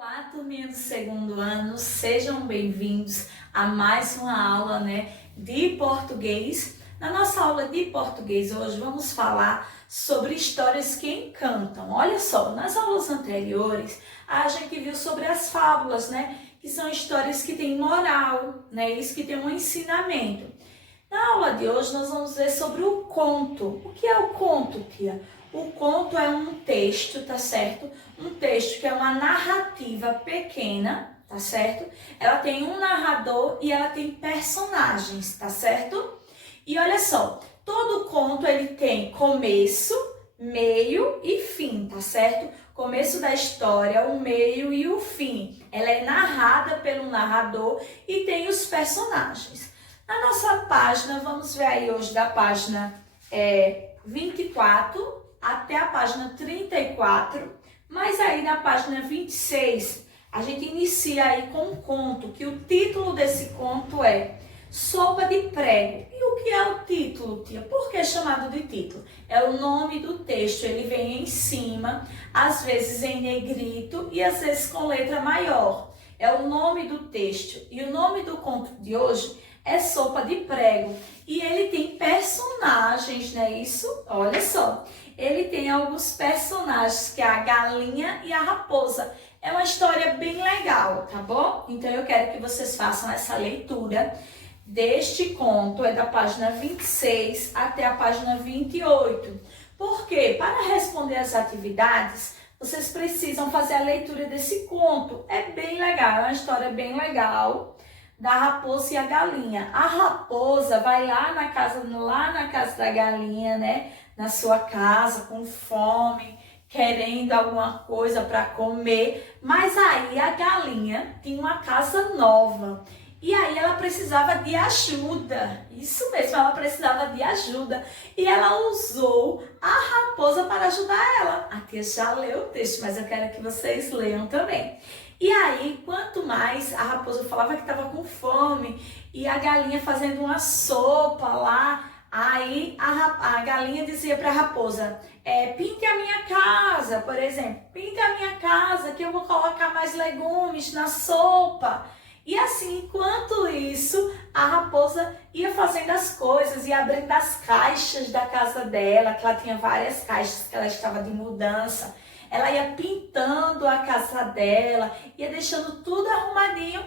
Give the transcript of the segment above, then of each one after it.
Olá, turminha do segundo ano, sejam bem-vindos a mais uma aula, de português. Na nossa aula de português hoje vamos falar sobre histórias que encantam. Olha só, nas aulas anteriores a gente viu sobre as fábulas, que são histórias que têm moral, isso que tem um ensinamento. Na aula de hoje nós vamos ver sobre o conto. O que é o conto, tia? O conto é um texto, tá certo? Um texto que é uma narrativa pequena, tá certo? Ela tem um narrador e ela tem personagens, tá certo? E olha só, todo conto ele tem começo, meio e fim, tá certo? Começo da história, o meio e o fim. Ela é narrada pelo narrador e tem os personagens. Na nossa página, vamos ver aí hoje da página 24 até a página 34, mas aí na página 26 a gente inicia aí com um conto, que o título desse conto é Sopa de Prego. E o que é o título, tia? Por que é chamado de título? É o nome do texto, ele vem em cima, às vezes em negrito e às vezes com letra maior. É o nome do texto. E o nome do conto de hoje é Sopa de Prego. E ele tem personagens, não é isso? Olha só. Ele tem alguns personagens, que é a galinha e a raposa. É uma história bem legal, tá bom? Então eu quero que vocês façam essa leitura deste conto, é da página 26 até a página 28. Por quê? Para responder as atividades, vocês precisam fazer a leitura desse conto. É bem legal, é uma história bem legal da raposa e a galinha. A raposa vai lá na casa da galinha, na sua casa, com fome, querendo alguma coisa para comer. Mas aí a galinha tinha uma casa nova. E aí ela precisava de ajuda. Isso mesmo, ela precisava de ajuda. E ela usou a raposa para ajudar ela. A tia já leu o texto, mas eu quero que vocês leiam também. E aí, quanto mais a raposa falava que estava com fome e a galinha fazendo uma sopa lá, aí a galinha dizia para a raposa, pinte a minha casa, por exemplo, pinte a minha casa que eu vou colocar mais legumes na sopa. E assim, enquanto isso, a raposa ia fazendo as coisas, ia abrindo as caixas da casa dela, que ela tinha várias caixas, que ela estava de mudança. Ela ia pintando a casa dela, ia deixando tudo arrumadinho.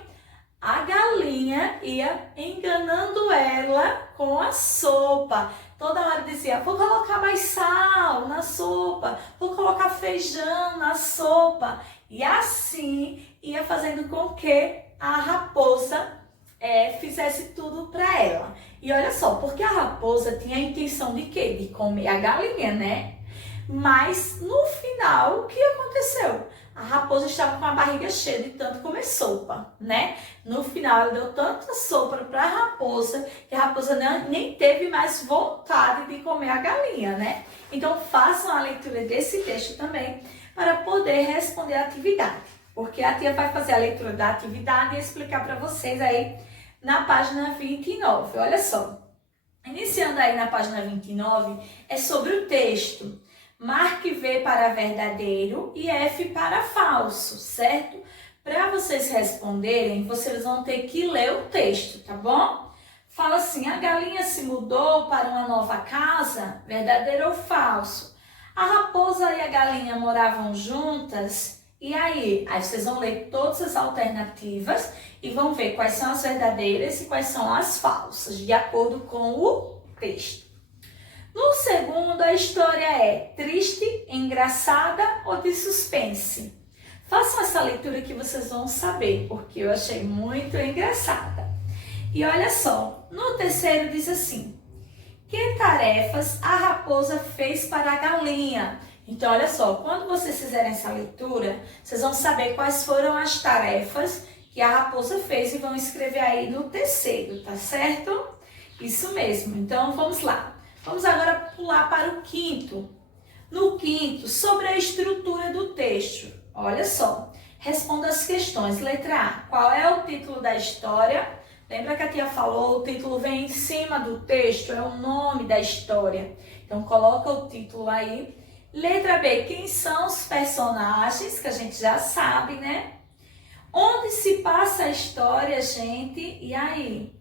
A galinha ia enganando ela com a sopa. Toda hora dizia, vou colocar mais sal na sopa, vou colocar feijão na sopa. E assim ia fazendo com que a raposa fizesse tudo para ela. E olha só, porque a raposa tinha a intenção de quê? De comer a galinha, Mas no final, o que aconteceu? A raposa estava com a barriga cheia de tanto comer sopa, No final, ela deu tanta sopa para a raposa que a raposa nem teve mais vontade de comer a galinha, Então, façam a leitura desse texto também para poder responder a atividade. Porque a tia vai fazer a leitura da atividade e explicar para vocês aí na página 29. Olha só. Iniciando aí na página 29, é sobre o texto. Marque V para verdadeiro e F para falso, certo? Para vocês responderem, vocês vão ter que ler o texto, tá bom? Fala assim, a galinha se mudou para uma nova casa, verdadeiro ou falso? A raposa e a galinha moravam juntas, e aí? Aí vocês vão ler todas as alternativas e vão ver quais são as verdadeiras e quais são as falsas, de acordo com o texto. No segundo, a história é triste, engraçada ou de suspense? Façam essa leitura que vocês vão saber, porque eu achei muito engraçada. E olha só, no terceiro diz assim, que tarefas a raposa fez para a galinha? Então, olha só, quando vocês fizerem essa leitura, vocês vão saber quais foram as tarefas que a raposa fez e vão escrever aí no terceiro, tá certo? Isso mesmo, então vamos lá. Vamos agora pular para o quinto. No quinto, sobre a estrutura do texto. Olha só, responda as questões. Letra A, qual é o título da história? Lembra que a tia falou, o título vem em cima do texto, é o nome da história. Então, coloca o título aí. Letra B, quem são os personagens, que a gente já sabe, Onde se passa a história, gente? E aí?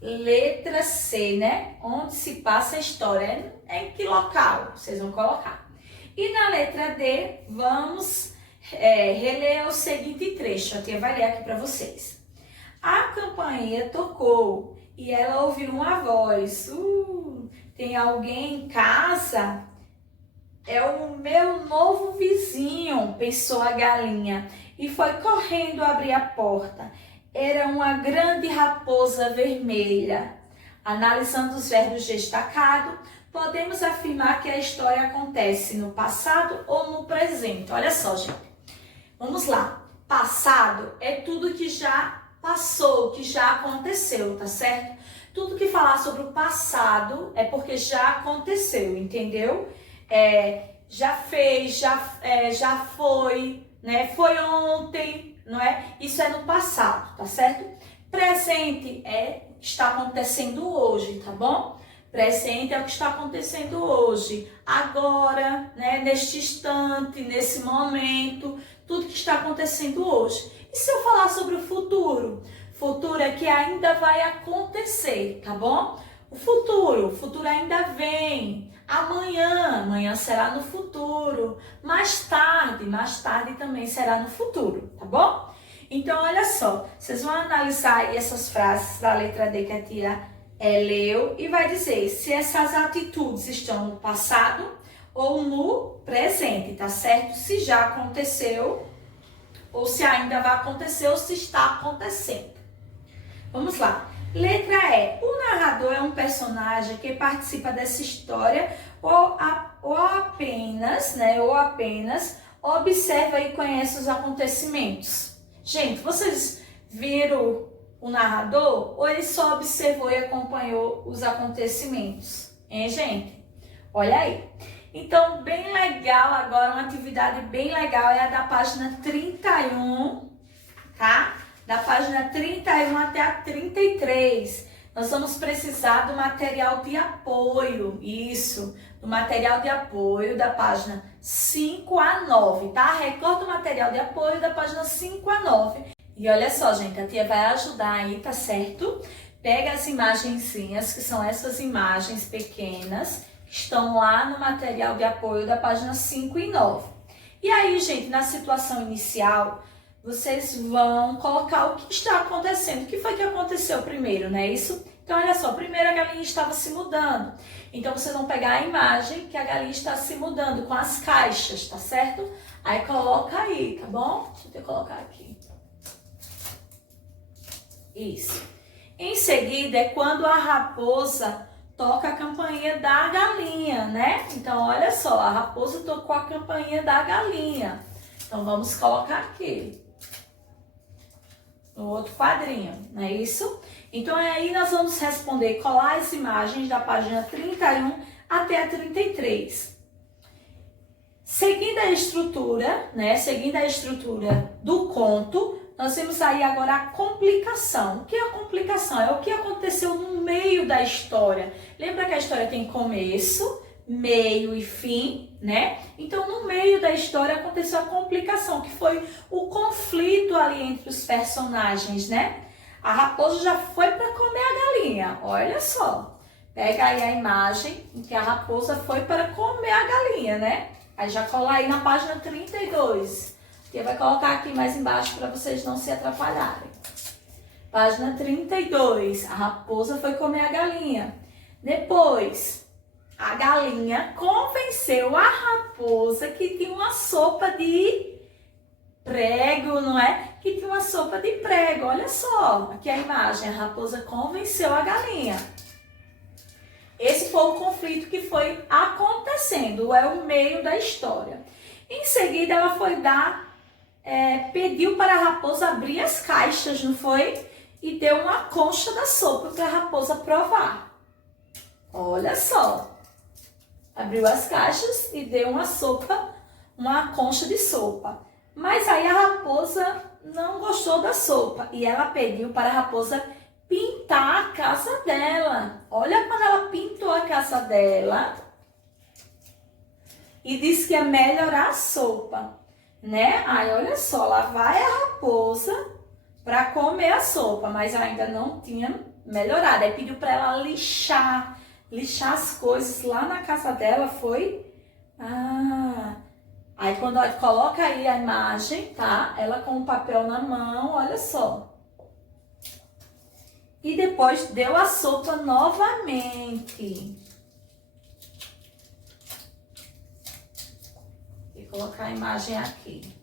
Letra C, né? Onde se passa a história? É em que local vocês vão colocar? E na letra D, vamos reler o seguinte trecho. A tia vai ler aqui para vocês. A campainha tocou e ela ouviu uma voz. Tem alguém em casa? É o meu novo vizinho, pensou a galinha. E foi correndo abrir a porta. Era uma grande raposa vermelha. Analisando os verbos destacados, podemos afirmar que a história acontece no passado ou no presente. Olha só, gente. Vamos lá. Passado é tudo que já passou, que já aconteceu, tá certo? Tudo que falar sobre o passado é porque já aconteceu, entendeu? Já fez, já foi, né? Foi ontem, não é? Isso é no passado, tá certo? Presente é o que está acontecendo hoje, tá bom? Presente é o que está acontecendo hoje, agora, né? Neste instante, nesse momento, tudo que está acontecendo hoje. E se eu falar sobre o futuro? Futuro é que ainda vai acontecer, tá bom? O futuro ainda vem. Amanhã será no futuro. Mais tarde também será no futuro, tá bom? Então, olha só, vocês vão analisar aí essas frases da letra D que a tia leu e vai dizer se essas atitudes estão no passado ou no presente, tá certo? Se já aconteceu ou se ainda vai acontecer ou se está acontecendo. Vamos lá. Letra E. O narrador é um personagem que participa dessa história ou apenas observa e conhece os acontecimentos. Gente, vocês viram o narrador ou ele só observou e acompanhou os acontecimentos? Hein, gente? Olha aí. Então, bem legal agora, uma atividade bem legal é a da página 31, tá? Da página 31 até a 33. Nós vamos precisar do material de apoio, isso, do material de apoio da página 5 a 9, tá? Recorta o material de apoio da página 5 a 9. E olha só, gente, a tia vai ajudar aí, tá certo? Pega as imagenzinhas, que são essas imagens pequenas, que estão lá no material de apoio da página 5 e 9. E aí, gente, na situação inicial, vocês vão colocar o que está acontecendo. O que foi que aconteceu primeiro, não é isso? Então, olha só, primeiro a galinha estava se mudando. Então, vocês vão pegar a imagem que a galinha está se mudando com as caixas, tá certo? Aí, coloca aí, tá bom? Deixa eu colocar aqui. Isso. Em seguida, é quando a raposa toca a campainha da galinha, né? Então, olha só, a raposa tocou a campainha da galinha. Então, vamos colocar aqui. No outro quadrinho, não é isso? Então, aí nós vamos responder, colar as imagens da página 31 até a 33. Seguindo a estrutura, né? Seguindo a estrutura do conto, nós temos aí agora a complicação. O que é a complicação? É o que aconteceu no meio da história. Lembra que a história tem começo, meio e fim, né? Então, no meio da história aconteceu a complicação, que foi o conflito ali entre os personagens, né? A raposa já foi para comer a galinha, olha só. Pega aí a imagem em que a raposa foi para comer a galinha, né? Aí já cola aí na página 32. Que vai colocar aqui mais embaixo para vocês não se atrapalharem. Página 32. A raposa foi comer a galinha. Depois, a galinha convenceu a raposa que tinha uma sopa de prego, não é? Que tinha uma sopa de prego. Olha só, aqui a imagem. A raposa convenceu a galinha. Esse foi o conflito que foi acontecendo. É o meio da história. Em seguida, ela foi pediu para a raposa abrir as caixas, não foi? E deu uma concha da sopa para a raposa provar. Olha só. Abriu as caixas e deu uma concha de sopa. Mas aí a raposa não gostou da sopa e ela pediu para a raposa pintar a casa dela. Olha quando ela pintou a casa dela e disse que ia melhorar a sopa. né? Aí, olha só, lá vai a raposa para comer a sopa, mas ainda não tinha melhorado. Aí pediu para ela lixar as coisas lá na casa dela, foi... Aí quando ela coloca aí a imagem, tá? Ela com o papel na mão, olha só. E depois deu a sopa novamente. Vou colocar a imagem aqui.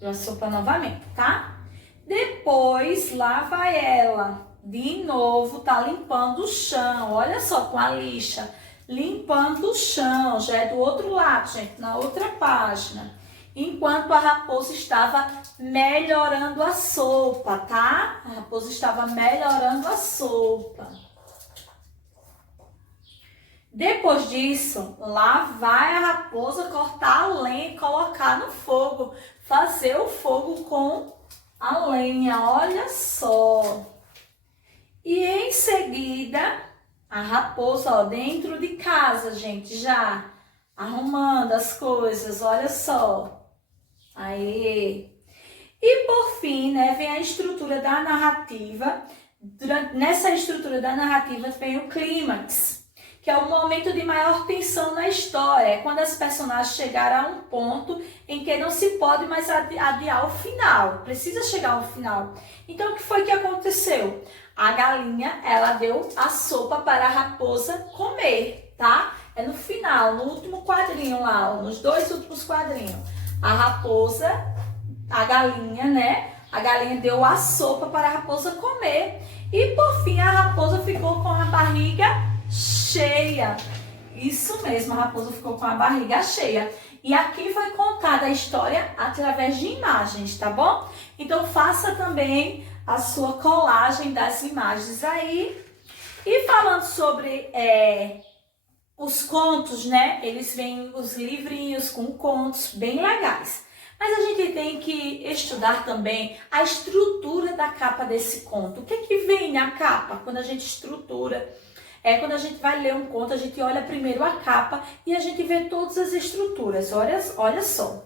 Deu a sopa novamente, tá? Depois, lá vai ela. De novo, tá limpando o chão. Olha só, com a lixa. Limpando o chão. Já é do outro lado, gente. Na outra página. Enquanto a raposa estava melhorando a sopa, tá? A raposa estava melhorando a sopa. Depois disso, lá vai a raposa cortar a lenha e colocar no fogo. Fazer o fogo com a lenha, olha só. E em seguida, a raposa, ó, dentro de casa, gente, já arrumando as coisas, olha só. Aí. E por fim, né, vem a estrutura da narrativa. Nessa estrutura da narrativa vem o clímax, que é o momento de maior tensão na história. É quando as personagens chegaram a um ponto em que não se pode mais adiar o final. Precisa chegar ao final. Então, o que foi que aconteceu? A galinha, ela deu a sopa para a raposa comer, tá? É no final, no último quadrinho lá, ó, nos 2 últimos quadrinhos. A raposa, a galinha, né? A galinha deu a sopa para a raposa comer. E, por fim, a raposa ficou com a barriga cheia. Isso mesmo, a raposa ficou com a barriga cheia. E aqui foi contada a história através de imagens, tá bom? Então faça também a sua colagem das imagens aí. E falando sobre os contos, né? Eles vêm os livrinhos com contos bem legais. Mas a gente tem que estudar também a estrutura da capa desse conto. O que é que vem na capa quando a gente estrutura? Quando a gente vai ler um conto, a gente olha primeiro a capa e a gente vê todas as estruturas. Olha só.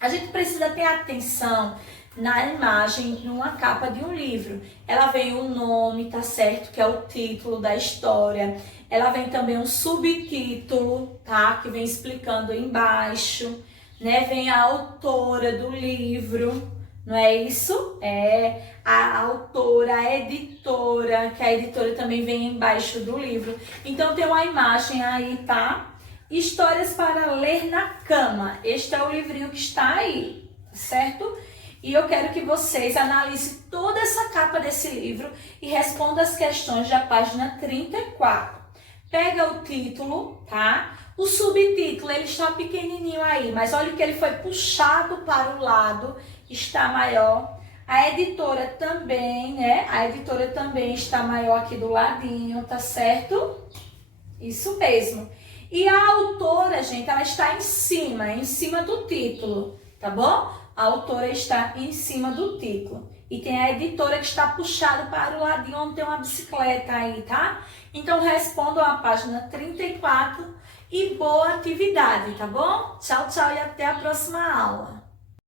A gente precisa ter atenção na imagem, numa capa de um livro. Ela vem o nome, tá certo? Que é o título da história. Ela vem também um subtítulo, tá? Que vem explicando embaixo, né? Vem a autora do livro. Não é isso? É a autora, a editora, que a editora também vem embaixo do livro. Então tem uma imagem aí, tá? Histórias para ler na cama. Este é o livrinho que está aí, certo? E eu quero que vocês analisem toda essa capa desse livro e respondam as questões da página 34. Pega o título, tá? O subtítulo, ele está pequenininho aí, mas olha que ele foi puxado para o lado, está maior. A editora também, né? A editora também está maior aqui do ladinho, tá certo? Isso mesmo. E a autora, gente, ela está em cima do título, tá bom? A autora está em cima do título. E tem a editora que está puxada para o ladinho onde tem uma bicicleta aí, tá? Então respondam a página 34 e boa atividade, tá bom? Tchau, tchau e até a próxima aula.